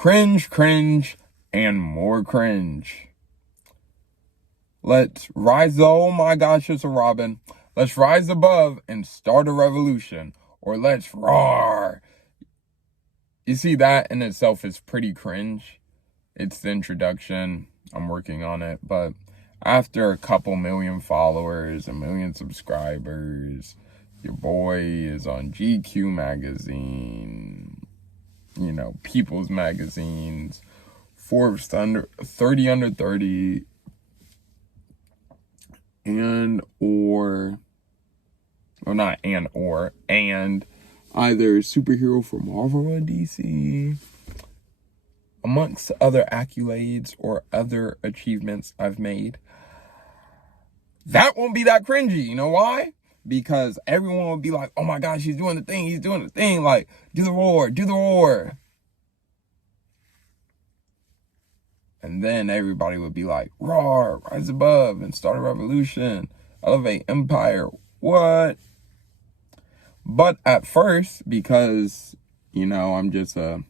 Cringe, cringe, and more cringe. Let's rise, oh my gosh, it's a Robin. Let's rise above and start a revolution. Or let's roar. You see, that in itself is pretty cringe. It's the introduction. I'm working on it. But after a couple million followers, a million subscribers, your boy is on GQ magazine, you know, People's magazines, Forbes 30 under 30, and either superhero for Marvel or DC, amongst other accolades or other achievements I've made. That won't be that cringy. You know why? Because everyone will be like, oh my gosh, he's doing the thing. Like, do the roar. And then everybody would be like, roar, rise above and start a revolution, elevate empire. What? But at first, because, you know, I'm just a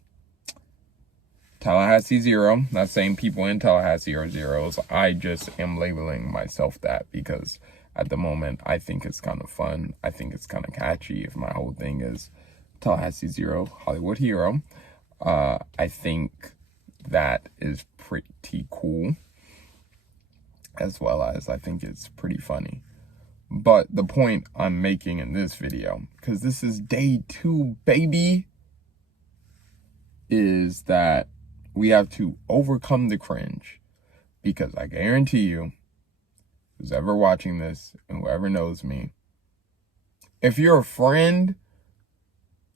Tallahassee Zero, not saying people in Tallahassee are zeros. I just am labeling myself that because at the moment, I think it's kind of fun. I think it's kind of catchy if my whole thing is Tallahassee Zero, Hollywood Hero. I think that is pretty cool, as well as I think it's pretty funny. But the point I'm making in this video, because this is day 2, baby, is that we have to overcome the cringe. Because I guarantee you, who's ever watching this and whoever knows me, if you're a friend,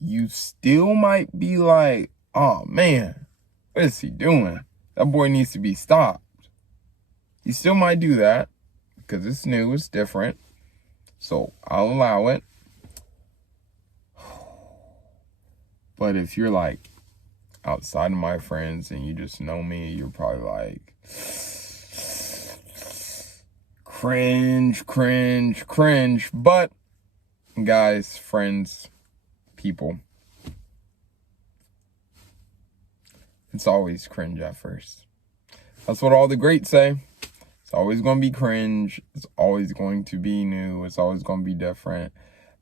you still might be like, oh man, what is he doing? That boy needs to be stopped. You still might do that because it's new, it's different. So I'll allow it. But if you're like outside of my friends and you just know me, you're probably like, cringe. But guys, friends, people, it's always cringe at first. That's what all the greats say. It's always going to be cringe. It's always going to be new. It's always going to be different.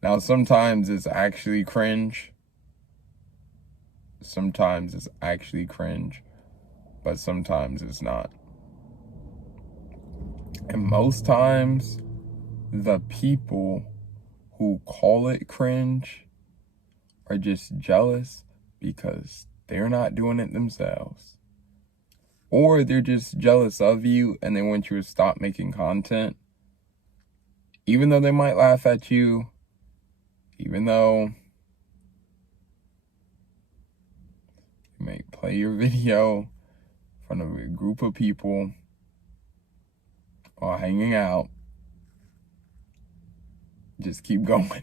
Now, sometimes it's actually cringe. Sometimes it's actually cringe. But sometimes it's not. And most times, the people who call it cringe are just jealous because they're not doing it themselves. Or they're just jealous of you and they want you to stop making content. Even though they might laugh at you. Even though you may play your video in front of a group of people while hanging out. Just keep going.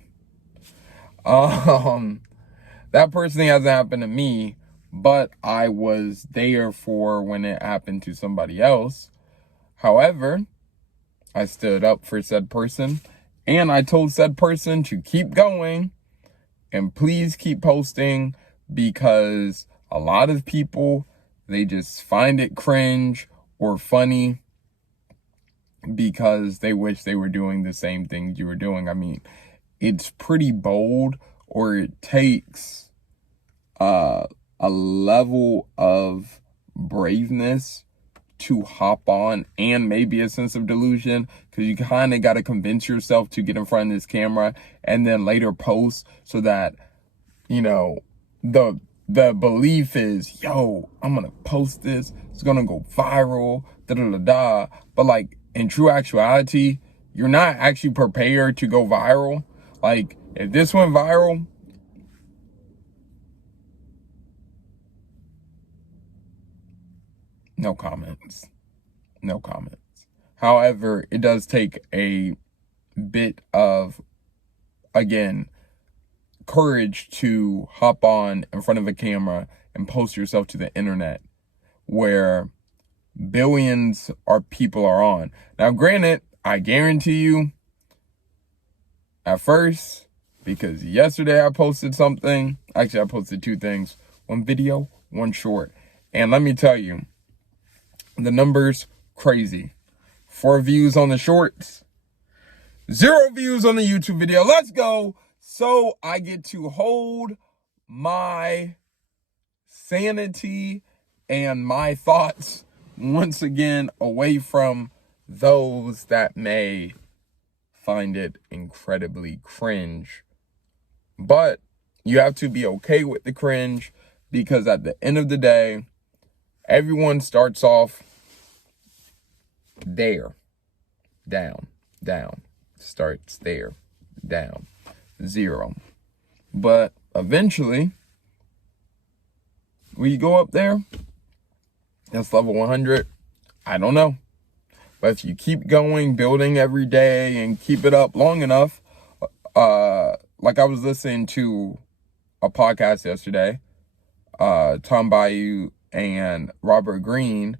That personally hasn't happened to me, but I was there for when it happened to somebody else. However, I stood up for said person and I told said person to keep going and please keep posting, because a lot of people, they just find it cringe or funny because they wish they were doing the same things you were doing. I mean, it's pretty bold, or it takes a level of braveness to hop on, and maybe a sense of delusion, because you kind of got to convince yourself to get in front of this camera and then later post so that, you know, the belief is, yo, I'm going to post this. It's going to go viral, But like, in true actuality, you're not actually prepared to go viral. Like, if this went viral, no comments. However, it does take a bit of, again, courage to hop on in front of a camera and post yourself to the internet where billions of people are on. Now, granted, I guarantee you, at first, because yesterday I posted something. Actually, I posted 2 things. 1 video, 1 short. And let me tell you, the numbers crazy. 4 views on the shorts, 0 views on the YouTube video. Let's go. So I get to hold my sanity and my thoughts once again away from those that may find it incredibly cringe. But you have to be okay with the cringe, because at the end of the day, everyone starts off there, down, starts there, down, 0. But eventually, will you go up there? That's level 100. I don't know. But if you keep going, building every day, and keep it up long enough, like I was listening to a podcast yesterday, Tom Bayou and Robert Greene,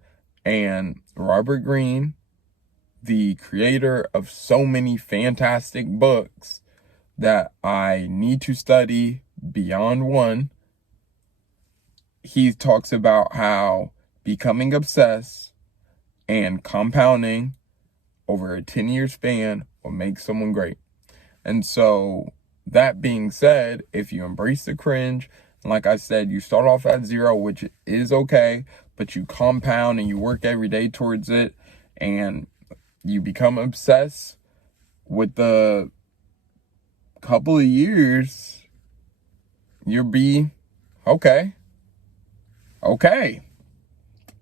the creator of so many fantastic books that I need to study beyond one. He talks about how becoming obsessed and compounding over a 10-year span will make someone great. And so, that being said, if you embrace the cringe, like I said, you start off at 0, which is okay, but you compound and you work every day towards it, and you become obsessed with the couple of years, you'll be okay.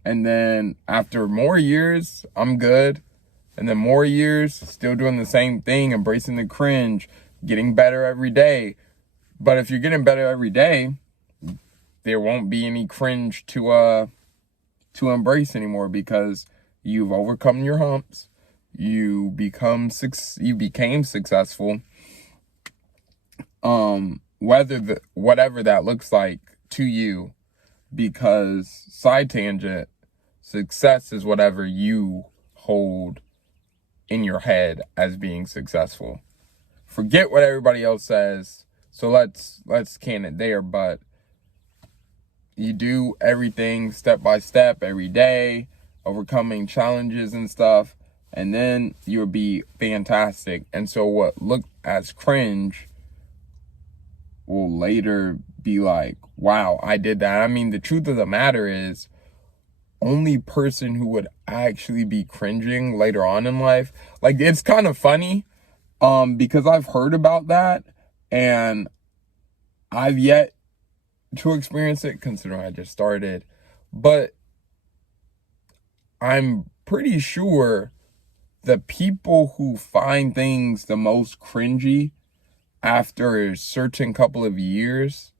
And then after more years, I'm good. And then more years, still doing the same thing, embracing the cringe, getting better every day. But if you're getting better every day, there won't be any cringe to embrace anymore, because you've overcome your humps. You became successful. Whatever that looks like to you, because side tangent, success is whatever you hold in your head as being successful. Forget what everybody else says. So let's can it there, but you do everything step by step every day, overcoming challenges and stuff, and then you'll be fantastic. And so what looked as cringe will later be like, wow, I did that. I mean, the truth of the matter is, only person who would actually be cringing later on in life, like, it's kind of funny, because I've heard about that, and I've yet to experience it, considering I just started. But I'm pretty sure the people who find things the most cringy after a certain couple of years,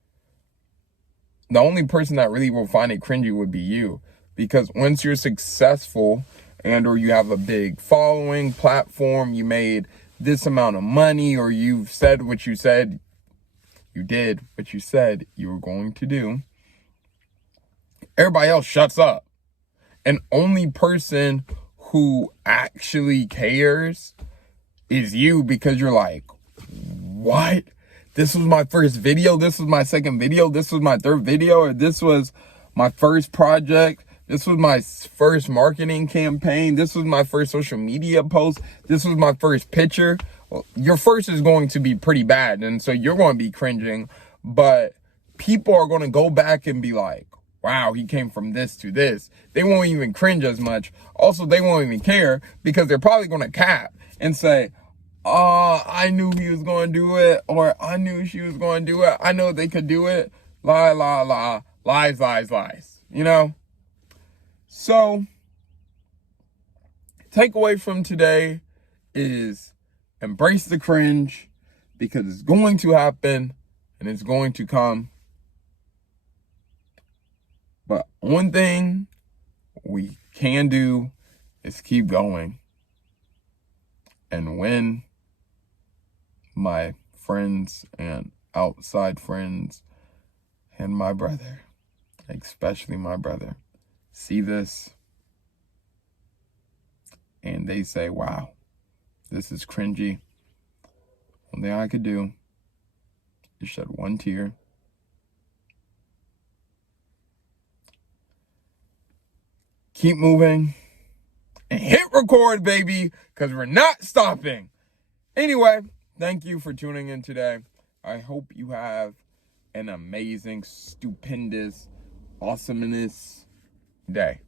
the only person that really will find it cringy would be you. Because once you're successful, and or you have a big following, platform, you made this amount of money, or you've said what you said, you did what you said you were going to do, everybody else shuts up. And only person who actually cares is you, because you're like, what? This was my first video, this was my second video, this was my third video, or this was my first project, this was my first marketing campaign, this was my first social media post, this was my first picture. Well, your first is going to be pretty bad, and so you're going to be cringing, but people are going to go back and be like, wow, he came from this to this. They won't even cringe as much. Also, they won't even care, because they're probably going to cap and say, I knew he was going to do it, or I knew she was going to do it. I know they could do it. Lie, lies. You know? So, takeaway from today is embrace the cringe, because it's going to happen and it's going to come. But one thing we can do is keep going. And when my friends and outside friends and my brother, especially my brother, see this and they say, wow, this is cringy, one thing I could do is shed one tear keep moving, and hit record, baby, because we're not stopping. Anyway, thank you for tuning in today. I hope you have an amazing, stupendous, awesomeness day.